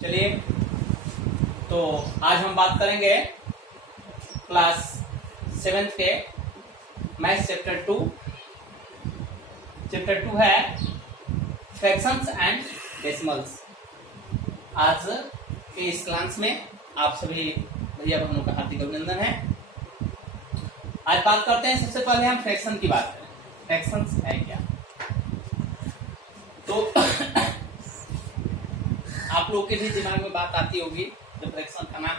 चलिए, तो आज हम बात करेंगे क्लास 7th के मैथ्स चैप्टर 2। चैप्टर 2 है फ्रैक्शंस एंड डेसिमल्स। आज के इस क्लास में आप सभी भैया बहनों का हार्दिक अभिनंदन है। आज बात करते हैं, सबसे पहले हम फ्रैक्शन की बात करें। फ्रैक्शंस है क्या? तो आप लोग के भी दिमाग में बात आती होगी जब फ्रैक्शन का नाम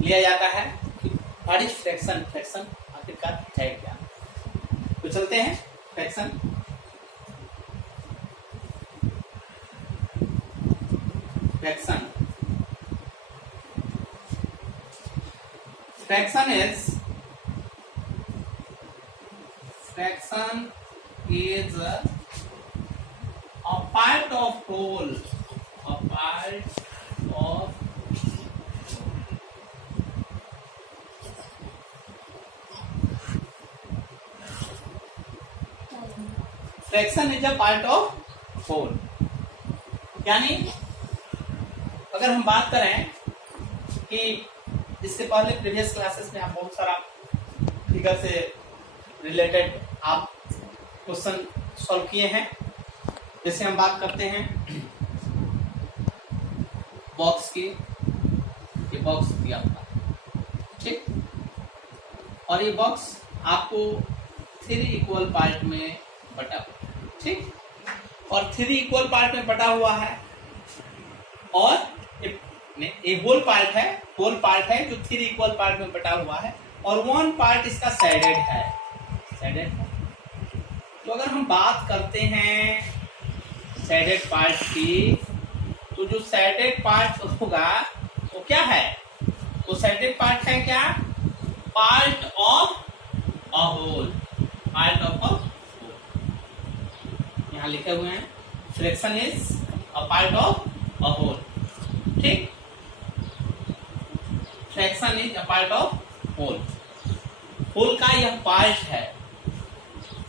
लिया जाता है कि व्हाट इज फ्रैक्शन। फ्रैक्शन आखिरकार है क्या? तो चलते हैं fraction. Fraction is a part of whole, a part of fraction is a part of whole. यानी अगर हम बात करें कि इससे पहले प्रीवियस क्लासेस में आप बहुत सारा फिगर से रिलेटेड आप क्वेश्चन सॉल्व किए हैं। जैसे हम बात करते हैं बॉक्स की, ये बॉक्स दिया हुआ, ठीक, और ये बॉक्स आपको 3 इक्वल पार्ट में बटा हुआ है, ठीक, और 3 इक्वल पार्ट में बटा हुआ है और एक होल पार्ट है जो 3 इक्वल पार्ट में बटा हुआ है और 1 पार्ट इसका साइडेड है। तो अगर हम बात करते हैं साइडेड पार्ट की, तो जो साइडेड पार्ट होगा वो क्या है? तो साइडेड पार्ट है क्या? Part of a whole. Part of a whole यहाँ लिखे हुए हैं, fraction is a part of a whole, ठीक। Fraction is a part of whole. Whole का यह पार्ट है।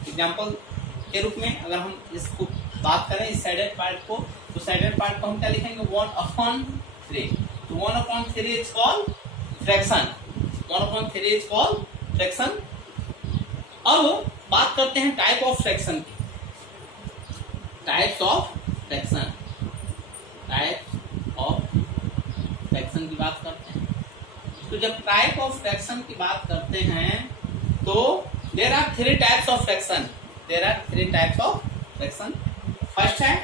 एग्जाम्पल के रूप में अगर हम इसको बात करें, इस साइडेड पार्ट को, तो साइडेड पार्ट को हम क्या लिखेंगे? 1/3। तो 1/3 is called fraction. 1/3 is called fraction. अब बात करते हैं टाइप ऑफ फ्रैक्शन की। टाइप्स ऑफ फ्रैक्शन की बात करते हैं। तो जब टाइप ऑफ फ्रैक्शन की बात करते हैं तो there are 3 types of fraction. First है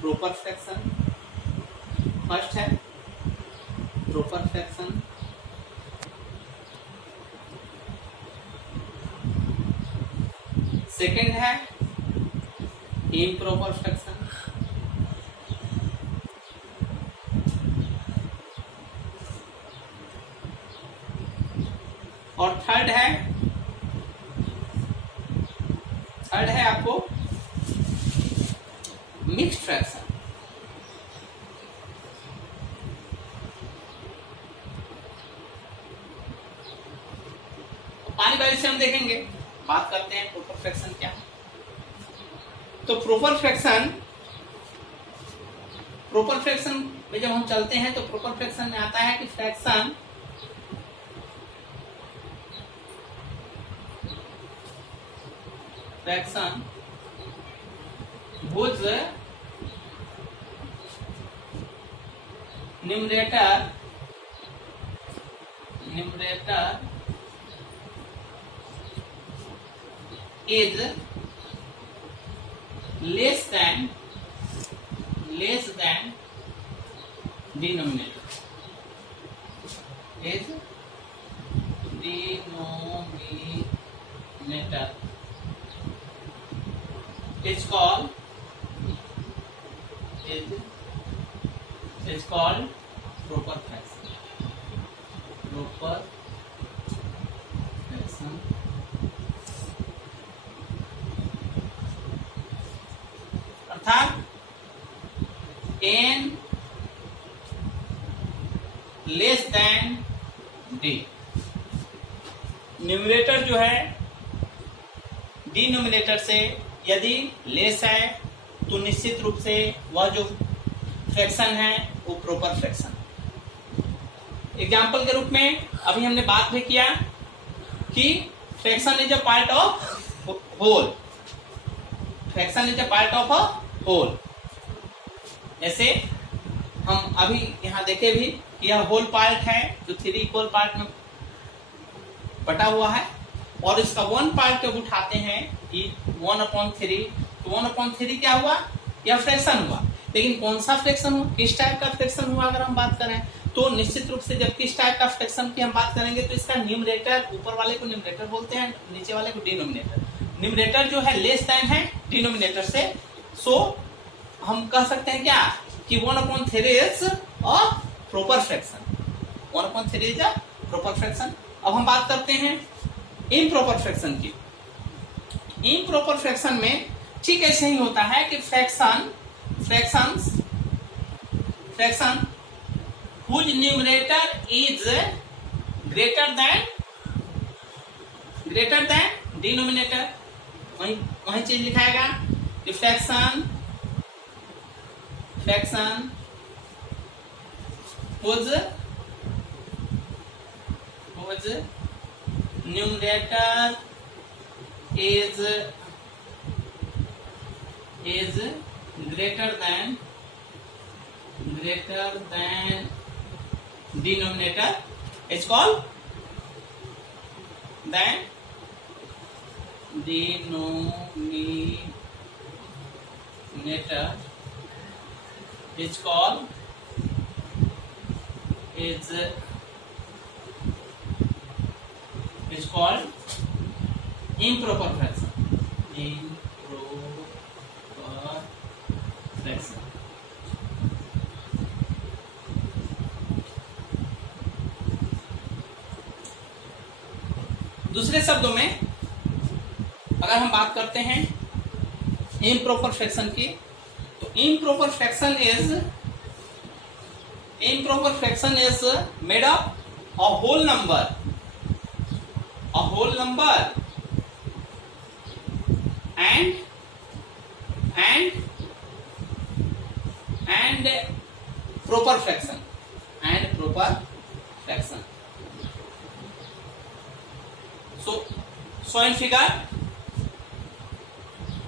प्रॉपर फ्रैक्शन। सेकेंड है इम्प्रॉपर फ्रैक्शन। और थर्ड है आपको मिक्स्ड फ्रैक्शन। पानी बारी से हम देखेंगे, बात करते हैं प्रॉपर फ्रैक्शन क्या है। तो प्रॉपर फ्रैक्शन में जब हम चलते हैं तो प्रॉपर फ्रैक्शन में आता है कि fraction whose numerator is less than denominator. Is called proper fraction. अर्थात n less than d। Numerator जो है डिनोमिनेटर से यदि लेस है तो निश्चित रूप से वह जो फ्रैक्शन है वो प्रॉपर फ्रैक्शन। एग्जाम्पल के रूप में अभी हमने बात भी किया कि fraction is a part of whole, fraction is a part of a whole. ऐसे हम अभी यहाँ देखे भी कि यह होल पार्ट है जो 3 इक्वल पार्ट में बटा हुआ है, और इसका 1 पार्ट जब उठाते हैं कि 1/3, तो 1/3 क्या हुआ, यह फ्रैक्शन हुआ। लेकिन कौन सा फ्रैक्शन हुआ, किस टाइप का फ्रैक्शन हुआ, अगर हम बात करें तो निश्चित रूप से जब किस टाइप का फ्रैक्शन की हम बात करेंगे तो इसका न्यूमरेटर, ऊपर वाले को न्यूमरेटर बोलते हैं, नीचे वाले को डिनोमिनेटर। न्यूमरेटर जो है लेस देन है डिनोमिनेटर से, सो हम कह सकते हैं क्या कि 1/3 is a proper fraction, 1/3 is a proper fraction. अब हम बात करते हैं इम्प्रॉपर फ्रैक्शन की। इम्प्रॉपर फ्रैक्शन में ठीक ऐसे ही होता है कि fraction whose numerator is greater than denominator, वही चीज लिखाएगा कि fraction whose numerator is greater than denominator is called denominator is called improper fraction. दूसरे शब्दों में अगर हम बात करते हैं इम्प्रॉपर फ्रैक्शन की, तो improper fraction is made up a whole number and proper fraction so in figure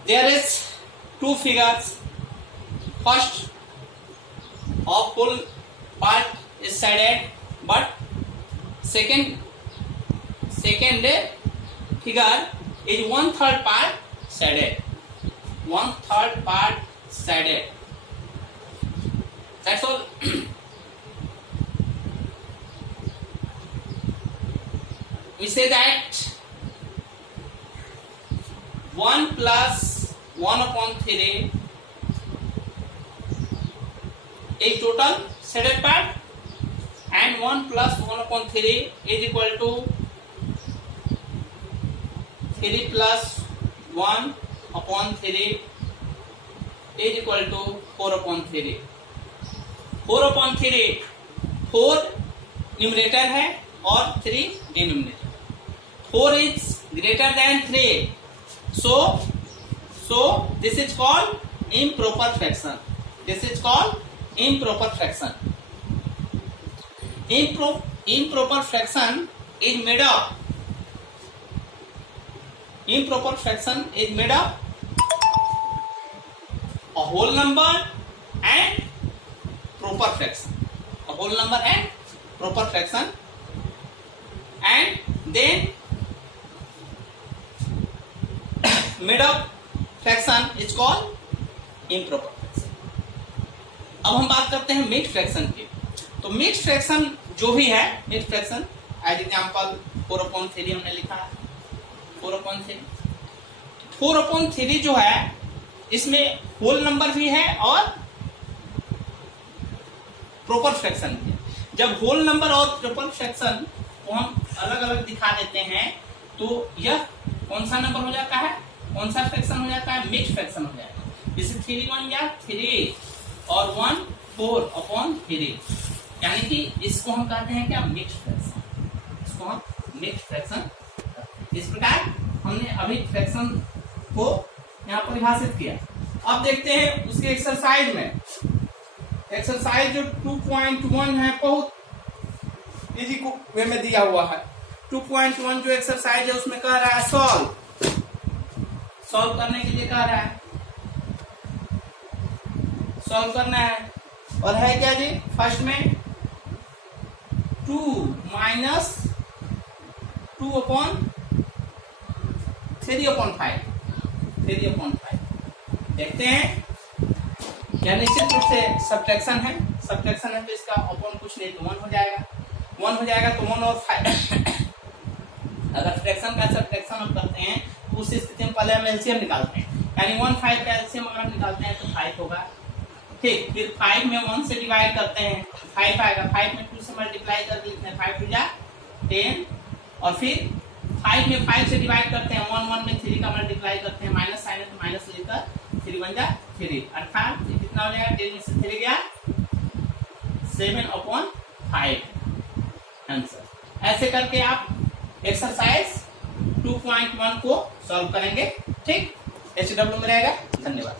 there is 2 figures. First of whole part is shaded, but second figure is 1/3 part shaded. That's all. We say that 1 plus 1/3 is total shaded part, and 1 plus 1/3 is equal to 3 plus 1/3 is equal to 4/3. 4/3 4 numerator है और 3 denominator. 4 is greater than 3, so this is called improper fraction. Improper fraction is made up a whole number and proper fraction, and then made up fraction is called improper fraction. अब हम बात करते हैं mixed fraction की. तो mixed fraction जो भी है, मिक्स्ड फ्रैक्शन एज एग्जांपल 4/3 हमने लिखा है. 4/3 जो है इसमें होल नंबर भी है और प्रॉपर फ्रैक्शन भी है. जब होल नंबर और प्रॉपर फ्रैक्शन को हम अलग अलग दिखा देते हैं तो यह कौन सा नंबर हो जाता है, कौन सा फ्रैक्शन हो जाता है, मिक्स्ड फ्रैक्शन हो जाएगा. जैसे 3 1 या 3 और 1 4/3, यानी कि इसको हम कहते हैं क्या, मिक्स्ड फ्रैक्शन. इसको हम मिक्स्ड फ्रैक्शन. इस प्रकार हमने अभी फ्रैक्शन को यहाँ परिभाषित किया. अब देखते हैं उसके एक्सरसाइज में. एक्सरसाइज जो 2.1 है बहुत इजी वे में दिया हुआ है। 2.1 जो एक्सरसाइज है उसमें कह रहा है सॉल्व करने के लिए कह रहा है, सॉल्व करना है। और है क्या जी, फर्स्ट में 2 माइनस 2/3/5 देखते हैं क्या, निश्चित रूप से सब्ट्रैक्शन है तो इसका अपॉन कुछ नहीं तो 1 हो जाएगा तो 1 और 5 अगर फ्रैक्शन का सब्ट्रैक्शन हम करते हैं तो उस स्थिति में पहले हम एलसीएम निकालते हैं, यानी 1 5 का एलसीएम अगर हम निकालते हैं तो 5 होगा। ठीक, फिर 5 में 1 से डिवाइड करते हैं 5 आएगा, 5 में 2 से मल्टीप्लाई कर देते हैं 5 2 10, और फिर 5 में 5 से डिवाइड करते हैं 1 में 3 का मल्टीप्लाई करते हैं, माइनस साइन है तो माइनस लेकर 3 बन जा 3, अर्थात कितना हो जाएगा, 10 में से 3 गया 7/5 आंसर। ऐसे करके आप एक्सरसाइज 2.1 को सॉल्व करेंगे। ठीक, HW में रहेगा। धन्यवाद।